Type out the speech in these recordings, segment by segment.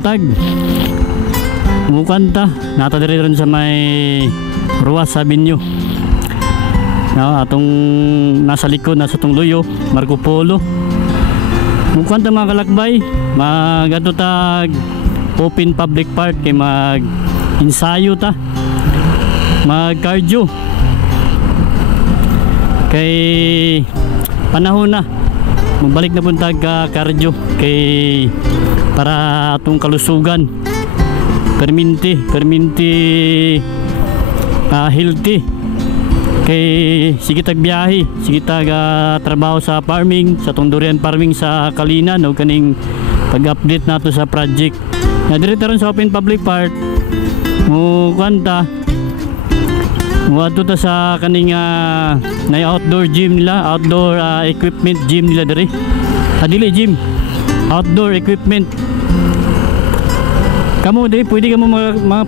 buntag mukan ta nata diri ron sa may Ruas Avenue. Atong nasa likod nasa tong Luyo Marco Polo. Mukan ta mga kalakbay, magadto tag open public park kay mag ensayo ta, mag cardio kay panahon na magbalik na punta ka cardio kay para atong kalusugan perminti healthy kay sige tag biyahe, sige tag trabaho sa farming, sa durian farming sa Kalinan o kaning pag-update nato sa project na dito ron sa open public park mo kwanta mo ato ta sa kaning na outdoor gym nila, outdoor equipment gym nila diri. Dili gym, outdoor equipment. Kamu diri pwede ka mo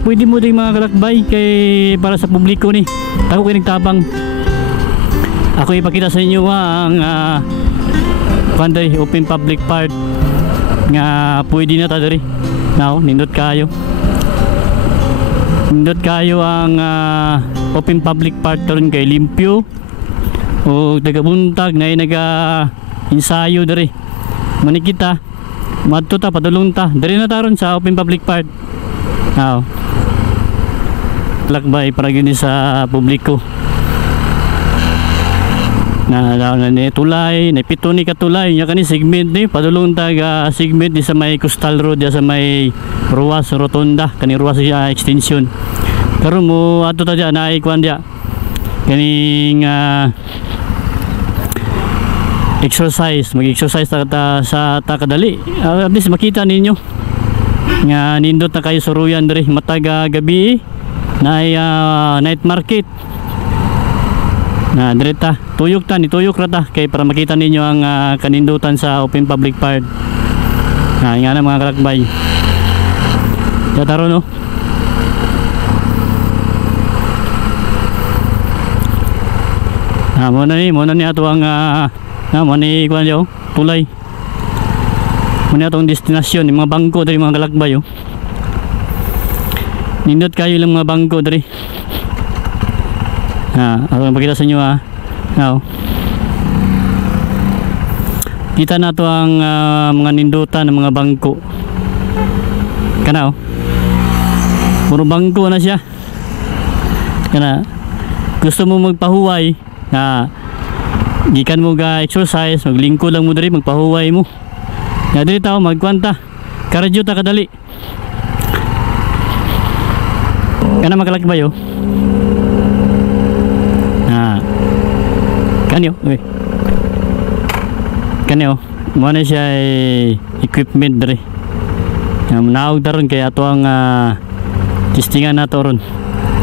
pwede mo diri mga kalakbay kay para sa publiko ni. Ako kay nagtabang. Ako ipakita sa inyo ang panday open public park nga pwede na ta diri. Now, nindot kayo. Nindot kayo ang open public park taron kay limpyo. O tagabuntag na naga ensayo diri. Manikita madto ta padulong ta diri na taron sa open public park. Now, lakbay para gyud sa publiko. Na tulay, na pito ni katulay nya kani segment ni padulong ta segment di sa may Coastal Road di sa may Ruas Rotonda kani Ruas extension. Karon mo adto ta diya na ikuan diya kaning exercise, mag-exercise ta sa kadali. At least makita ninyo nga nindot na kayo suruyan diri matag gabi na night market. Na diri ta tuyok ta nituyok ra ta kay para makita ninyo ang kanindutan sa open public park. Nga na mga kalakbay. Tataro no. Mo na ni ato ang mo ni kuan yo tulay. Mo ni atong destinasyon ni mga bangko diri mga kalakbay yo. Nindot kayo lang mga bangko diri. Ako pakita sa inyo now. Kita na to ang mga nindutan ng mga bangko. Kana puro bangko na siya. Kana gusto mo magpahuway gikan mo ga exercise, maglingkod lang mo diri magpahuway mo. Nga diri tao magkwanta. Cardio ta kadali. Kana makalakbay yo. Kanyo, kanyo, mo na siya equipment diri. Naog daron kay ato ang testingan nato ron.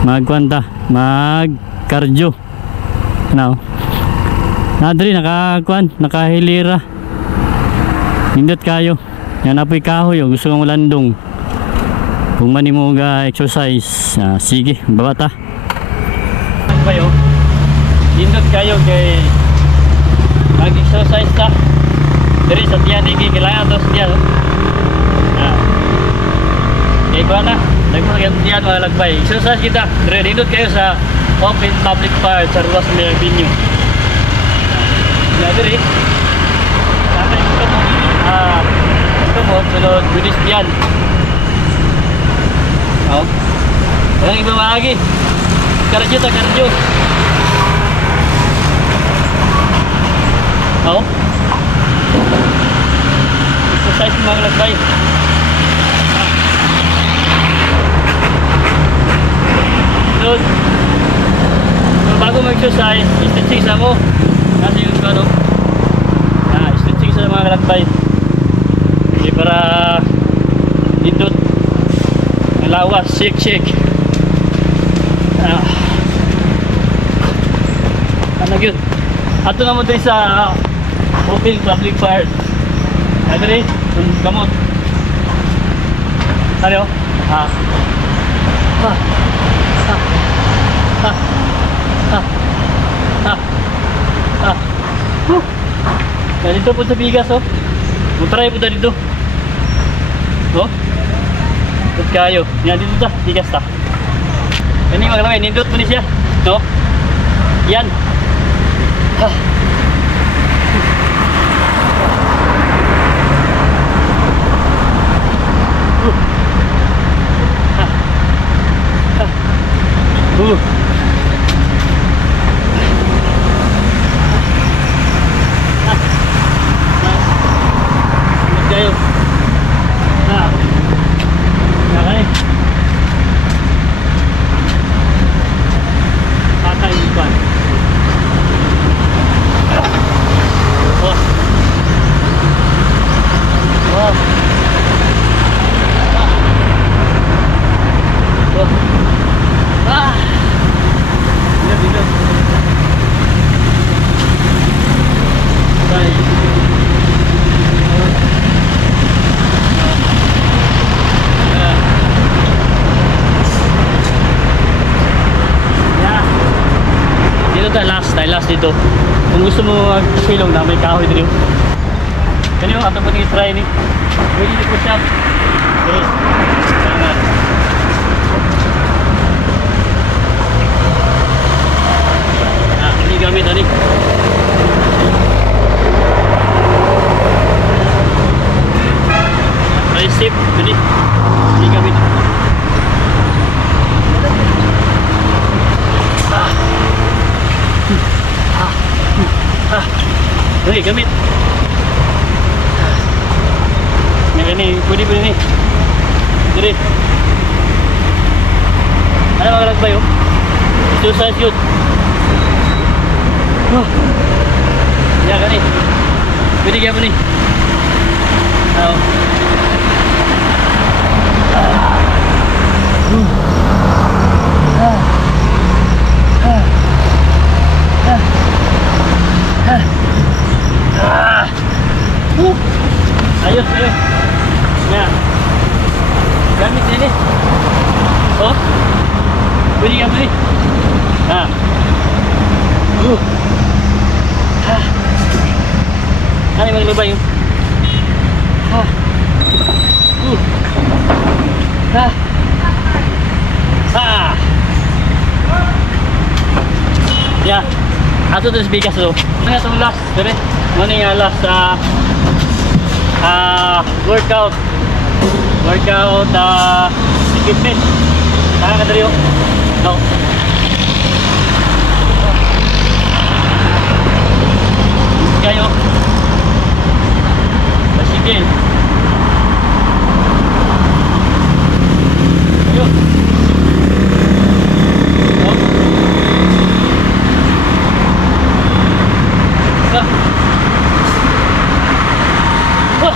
Magkwanta, mag cardio. Now, diri nakahilira. Nindot kayo. Yan apoy kahoy, gusto kong landong. Kung mani mo ga exercise, sige, baba ta. Kayo. Nindot kayo kay mag-exercise ta diri sa tiyan hindi kailangan to sa tiyan kaya ko na nagmagyan tiyan mga lagbay exercise kita diri nindot kayo sa open public park sa Ruas Avenue diri sana ito mo sunod Buddhist tiyan walang iba lagi kardio ta kardio. Exercise mga kalakbay. Doon. Bago mag-exercise, stretching sa mo. Kasi yung ano. Stretching sa mga kalakbay. Hindi para dindot. Ang lawas, shake. Ano yun? Ato naman tayo sa open public park. Dali, kamot. Ano? Dito po sa bigas oh. Mutry po dito. Oh. Good kayo. Yan dito ta, tigas ta. Kani mga kalabay, nindot mo ni siya. No? Yan. Ha. Kayo. Nakay. Patay iban. Oh. Oh. Oh. Ah. Dilo. Bye. Last dito. Kung gusto mo magsilong na may kahoy dito. Kanino ato pa try ni. Pwede dito siya. Okay. Salamat. Ini gamit tadi. Resip jadi. Ini gamit. Oke, gamit. Ini pwede ni. Jadi. Ada mga lagbay oh. Ito sa shoot. Oh. Ya kan ni. Pwede kaya po ni. Oh. Ayos, ayos. Ya. Gamit ini. Oh. Pwede kaya po ni. Ha. Ano yung maglabay yun? Ha. Ha. Ha. Ya. Ato ito bigas ito. Ano itong last? Dire? Ano yung last workout? Workout equipment. Saan ka dali yun? No. Kayo. Basigil. Ayo. Oh. Ah. Oh.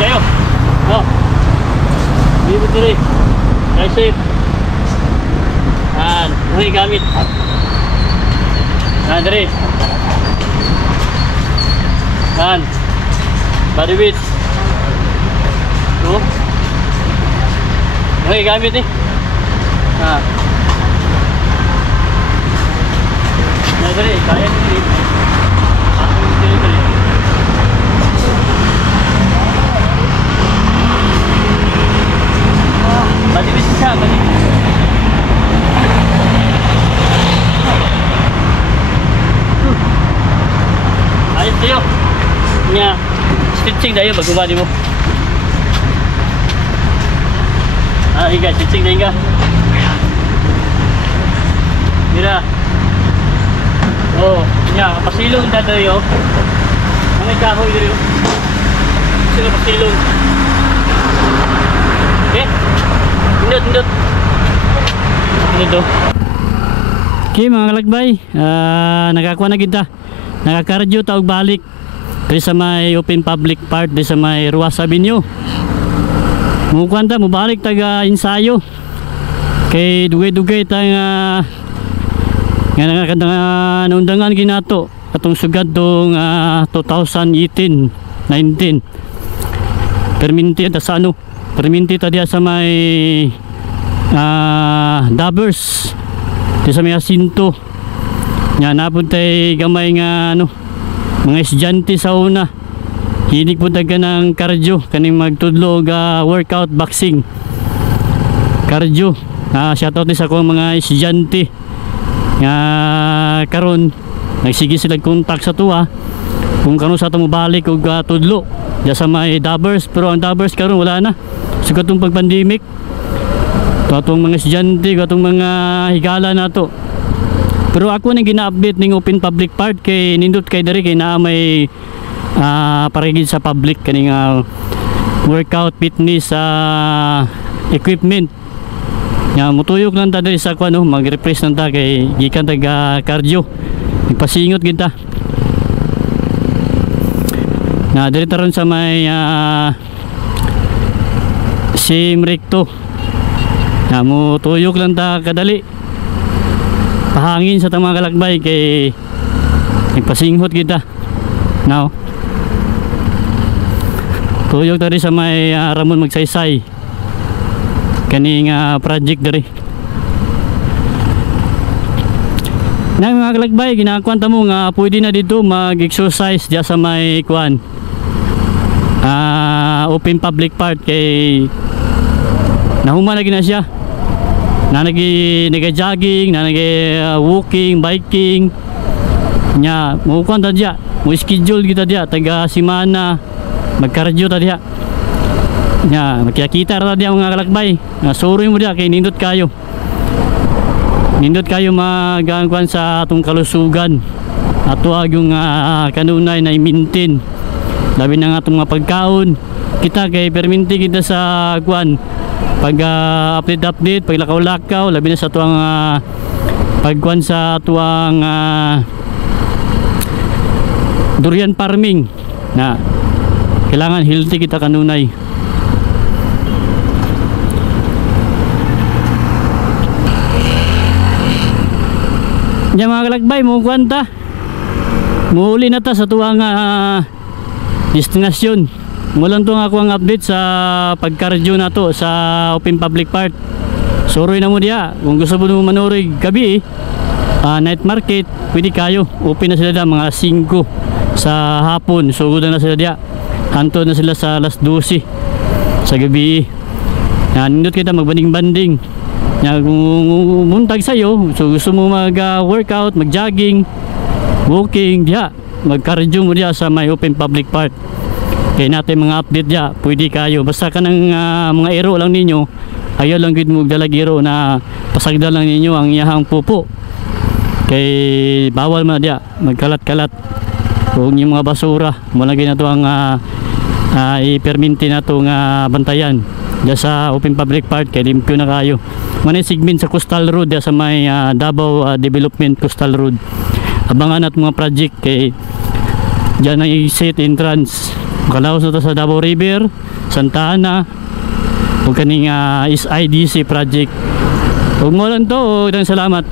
Kayo. Oh. Bibit diri. Tricep. Ini gamit. Diri. Body weight. Tuh. Ini gamit nih. Diri, kaya ini. Diri. Body weight siya, body. Ayos tayo. Nya stitching tayo pag gumani mo. Iga, stitching na iga. Mira. Oh, nya pasilong na tayo. Ang kahoy dito. Sino pasilong? Okay? Indot. Indot. Okay mga kalagbay, nakakuha na kita. Nakaka-radio tawag balik dito sa may open public part dito sa may Ruas Avenue. Mukwanta mo balik taga ensayo kay dugay-dugay tayo nga naundangan ginato atong sugad tong 2018-19 perminti ta sa ano perminti ta diya sa may Davers dito sa may Jacinto nga napun tay gamay nga ano mga estudyante sa una hilig po ka ng cardio kaning magtudlo og workout boxing cardio. Shoutout din sa akong mga estudyante nga karon nagsige sila contact sa tuwa kung kano sa ato mobalik og tudlo diya sa may Dabbers, pero ang Dabbers karon wala na sa katong pag-pandemic. To atong mga estudyante, atong mga higala nato. Pero ako nang gina-update ning open public part kay nindot kay diri kay naa may parigid sa public kaning workout fitness equipment. Nga mutuyok lang ta diri sa kuno, mag-refresh lang ta kay gikan tag cardio. Nagpasingot gid ta. Na diri taron sa may sim recto. Na mutuyok lang ta kadali. Pahangin sa tang mga kalakbay kay nagpasingot gid ta. Now. Tuyok ta diri sa may Ramon Magsaysay. Kaning project diri. Na mga kalakbay, ginakwanta mo nga pwede na dito mag-exercise diya sa may kuan. Open public part kay nahuman na gina siya. Na nag-jogging, na nag-walking, biking. Nya, mo kuan ta diya, mo schedule kita diya taga semana mag-cardio ta diya. Nya, makikita ra diya mga kalakbay. Suri mo diya kay nindot kayo. Nindot kayo magangkuan sa atong kalusugan. Ato yung kanunay na i-maintain. Labi na nga atong mga pagkaon. Kita kay perminti kita sa kuan. Pag update, pag lakaw-lakaw, labi na sa atuang pagkuan sa atuang durian farming. Na kailangan healthy kita kanunay. Nya mga kalakbay, mo kwanta muuli na ta sa tuwang destinasyon. Mulang to nga ako ang update sa pagkardio na to sa open public part. Suroy na mo diya kung gusto mo manurig gabi night market, pwede kayo. Open na sila da mga 5 sa hapon. Sugod na sila diya, hantod na sila sa alas 12 sa gabi. Nindot kita magbanding-banding. Kung muntag sa'yo, so gusto mo mag-workout, mag-jogging, walking, diya, mag-cardio mo diya sa may open public park. Kaya natin mga update diya, pwede kayo. Basta ka ng mga ero lang ninyo, ayaw lang gid mo dalag ero na pasagda lang ninyo ang iyahang pupo. Kay bawal man diya, magkalat-kalat. Kung yung mga basura, mula gina to ang i-perminti na to nga bantayan. Diya sa open public park, kay limpyo na kayo. Manay segment sa Coastal Road diya sa may Davao Development Coastal Road. Abangan at mga project kay diyan ang exit entrance. Makalaos na sa Davao River, Santa Ana, o kaning SIDC project. Huwag mo lang to, salamat.